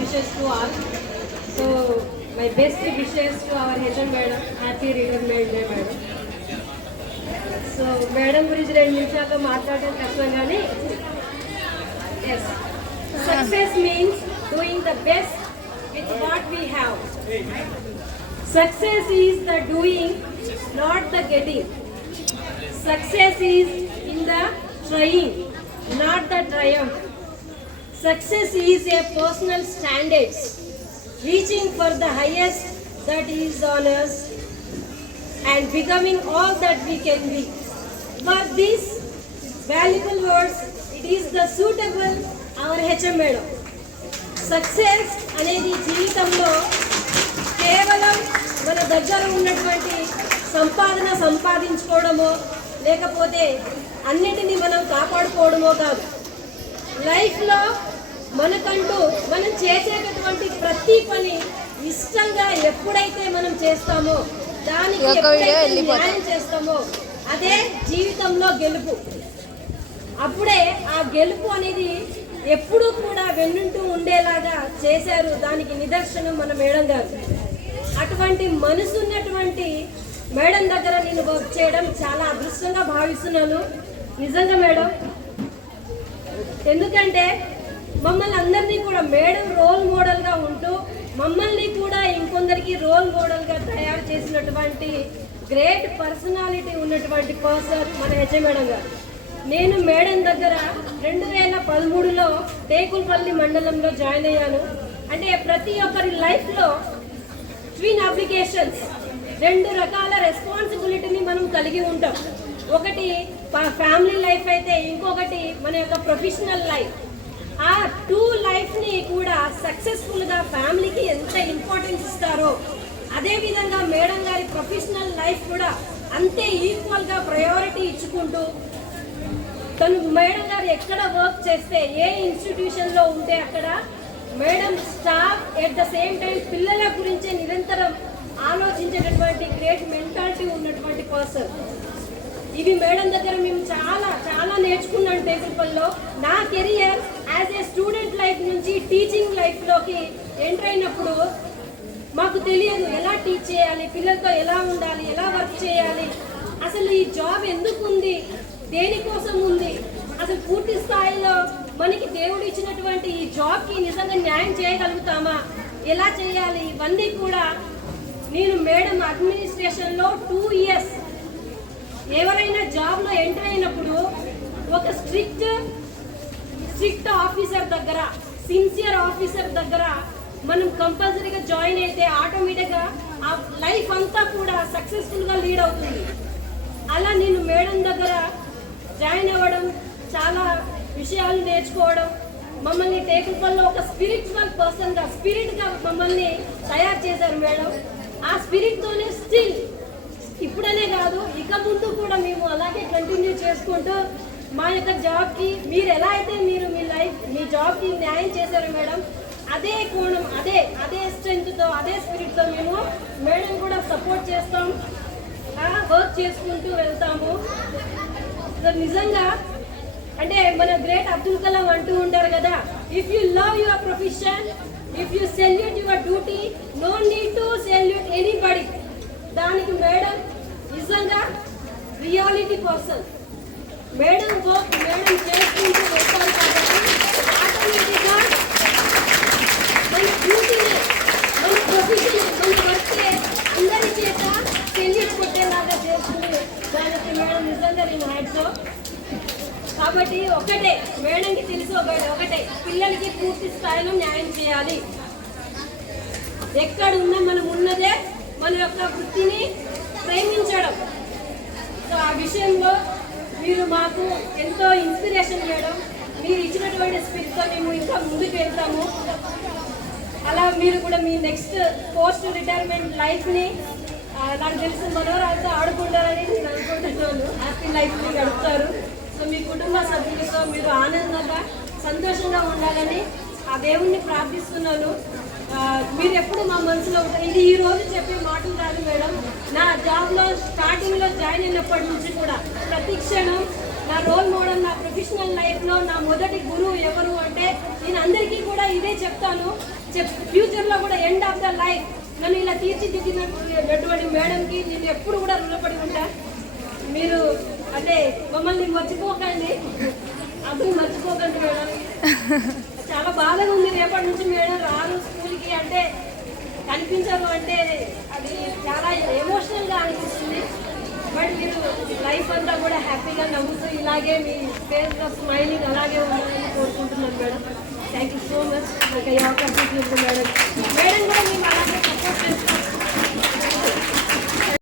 wishes to all. So my best wishes to our HM madam. Happy retirement day, madam. So madam గురించి 2 నిమిషాల్లో మాట్లాడడం కష్టం కానీ yes, success means doing the best with what we have. Success is the doing, not the getting. Success is in the trying, not the triumph. Success is a personal standard, reaching for the highest that is on us and becoming all that we can be. For these valuable words, it is the suitable our HM madam. Success అనేది జీవితంలో కేవలం మన దగ్గర ఉన్నటువంటి సంపాదించుకోవడమో లేకపోతే అన్నిటినీ మనం కాపాడుకోవడమో కాదు. లైఫ్లో మనకంటూ మనం చేసేటటువంటి ప్రతి పని ఇష్టంగా ఎప్పుడైతే మనం చేస్తామో, దానికి ఎప్పుడైతే న్యాయం చేస్తామో అదే జీవితంలో గెలుపు. అప్పుడే ఆ గెలుపు అనేది ఎప్పుడూ కూడా వెన్నుంటూ ఉండేలాగా చేశారు. దానికి నిదర్శనం మన మేడం గారు. అటువంటి మనసు ఉన్నటువంటి మేడం దగ్గర నేను వర్క్ చేయడం చాలా అదృష్టంగా భావిస్తున్నాను నిజంగా మేడం. ఎందుకంటే మమ్మల్ని అందరినీ కూడా మేడం రోల్ మోడల్గా ఉంటూ మమ్మల్ని కూడా ఇంకొందరికి రోల్ మోడల్గా తయారు చేసినటువంటి గ్రేట్ పర్సనాలిటీ ఉన్నటువంటి పర్సన్ మన హెచ్ఎం మేడం గారు. నేను మేడం దగ్గర 2013లో టేకుల్పల్లి మండలంలో జాయిన్ అయ్యాను. అంటే ప్రతి ఒక్కరి లైఫ్లో ట్విన్ అప్లికేషన్స్, 2 రకాల రెస్పాన్సిబిలిటీని మనం కలిగి ఉంటాం. ఒకటి ఫ్యామిలీ లైఫ్ అయితే ఇంకొకటి మన యొక్క ప్రొఫెషనల్ లైఫ్. ఆ 2 లైఫ్ని కూడా సక్సెస్ఫుల్గా ఫ్యామిలీకి ఎంత ఇంపార్టెన్స్ ఇస్తారో అదేవిధంగా మేడం గారి ప్రొఫెషనల్ లైఫ్ కూడా అంతే ఈక్వల్గా ప్రయారిటీ ఇచ్చుకుంటూ తను మేడం గారు ఎక్కడ వర్క్ చేస్తే ఏ ఇన్స్టిట్యూషన్లో ఉంటే అక్కడ madam staff at the same time పిల్లల గురించే నిరంతరం ఆలోచించేటటువంటి గ్రేట్ మెంటాలిటీ ఉన్నటువంటి పర్సన్. ఇవి మేడం దగ్గర మేము చాలా చాలా నేర్చుకున్నాను టేకుల్పల్లిలో. నా career as a student life నుంచి టీచింగ్ లైఫ్లోకి ఎంటర్ అయినప్పుడు మాకు తెలియదు ఎలా టీచ్ చేయాలి, పిల్లలతో ఎలా ఉండాలి, ఎలా వర్క్ చేయాలి, అసలు ఈ జాబ్ ఎందుకు ఉంది, దేనికోసం ఉంది, అసలు పూర్తి స్థాయిలో మనకి దేవుడు ఇచ్చినటువంటి ఈ జాబ్కి నిజంగా న్యాయం చేయగలుగుతామా, ఎలా చేయాలి, ఇవన్నీ కూడా నేను మేడం అడ్మినిస్ట్రేషన్లో 2 ఇయర్స్ ఎవరైనా జాబ్లో ఎంటర్ అయినప్పుడు ఒక స్ట్రిక్ట్ ఆఫీసర్ దగ్గర, సిన్సియర్ ఆఫీసర్ దగ్గర మనం కంపల్సరీగా జాయిన్ అయితే ఆటోమేటిక్గా ఆ లైఫ్ అంతా కూడా సక్సెస్ఫుల్గా లీడ్ అవుతుంది. అలా నేను మేడం దగ్గర జాయిన్ అవ్వడం, చాలా విషయాలు నేర్చుకోవడం, మమ్మల్ని టేకుల్పల్లిలో ఒక స్పిరిచువల్ పర్సన్గా స్పిరిట్గా మమ్మల్ని తయారు చేశారు మేడం. ఆ స్పిరిట్తోనే స్టిల్ ఇప్పుడనే కాదు ఇక ముందు కూడా మేము అలాగే కంటిన్యూ చేసుకుంటూ మా యొక్క జాబ్కి మీరు ఎలా అయితే మీరు మీ జాబ్కి న్యాయం చేశారు మేడం, అదే కోణం అదే స్ట్రెంగ్త్తో అదే స్పిరిట్తో మేము మేడం కూడా సపోర్ట్ చేస్తాం, వర్క్ చేసుకుంటూ వెళ్తాము. నిజంగా అంటే మన గ్రేట్ అబ్దుల్ కలాం అంటూ ఉంటారు కదా, if you love your profession, if you salute your duty, no need to salute anybody. దానికి మేడం నిజంగా reality person. Madam work madam చేసుకుంటూ వెళ్తారు కాబట్టి ఆటోమేటిక్గా మన డ్యూటీని, మన ప్రొఫెషన్, మన వర్కే అందరి చేత సెల్యూట్ కొట్టేలాగా చేస్తుంది. దానికి మేడం నిజంగా నేను హ్యాట్స్. కాబట్టి ఒకటే మేడంకి తెలుసు, ఒకటే పిల్లలకి పూర్తి స్థాయిలో న్యాయం చేయాలి. ఎక్కడున్నా మనం ఉన్నదే మన యొక్క వృత్తిని ప్రేమించడం. సో ఆ విషయంలో మీరు మాకు ఎంతో ఇన్స్పిరేషన్ చేయడం, మీరు ఇచ్చినటువంటి స్పిరిట్తో మేము ఇంకా ముందుకు వెళ్తాము. అలా మీరు కూడా మీ నెక్స్ట్ పోస్ట్ రిటైర్మెంట్ లైఫ్ని నాకు తెలిసిన మనోరాలతో ఆడుకుంటారని నేను అనుకుంటున్నాను. హ్యాపీ లైఫ్ని గడుపుతారు. సో మీ కుటుంబ సభ్యులతో మీరు ఆనందంగా సంతోషంగా ఉండాలని ఆ దేవుణ్ణి ప్రార్థిస్తున్నాను. మీరు ఎప్పుడు మా మనసులో ఉంటారు. ఇది ఈ రోజు చెప్పే మాటలు కాదు మేడం, నా జాబ్లో స్టార్టింగ్లో జాయిన్ అయినప్పటి నుంచి కూడా ప్రతి క్షణం నా రోల్ మోడల్, నా ప్రొఫెషనల్ లైఫ్లో నా మొదటి గురువు ఎవరు అంటే నేను అందరికీ కూడా ఇదే చెప్తాను. ఫ్యూచర్లో కూడా ఎండ్ ఆఫ్ ద లైఫ్ నన్ను ఇలా తీర్చిదిద్దినటువంటి మేడంకి నేను ఎప్పుడు కూడా రుణపడి ఉంటా. మీరు అంటే మమ్మల్ని మర్చిపోకండి, అప్పుడు మర్చిపోకండి మేడం. చాలా బాధగా ఉంది, రేపటి నుంచి మేడం రాను స్కూల్కి అంటే కనిపించరు అంటే అది చాలా ఎమోషనల్గా అనిపిస్తుంది. బట్ మీరు లైఫ్ అంతా కూడా హ్యాపీగా నవ్వుతూ ఇలాగే మీ ఫేస్లో స్మైలింగ్ అలాగే ఉండాలని కోరుకుంటున్నాను madam. Thank you so much. నాకు ఈ అవకాశం ఇచ్చింది మేడం. మేడం కూడా మేము అలాగే సపోర్ట్ చేస్తాం.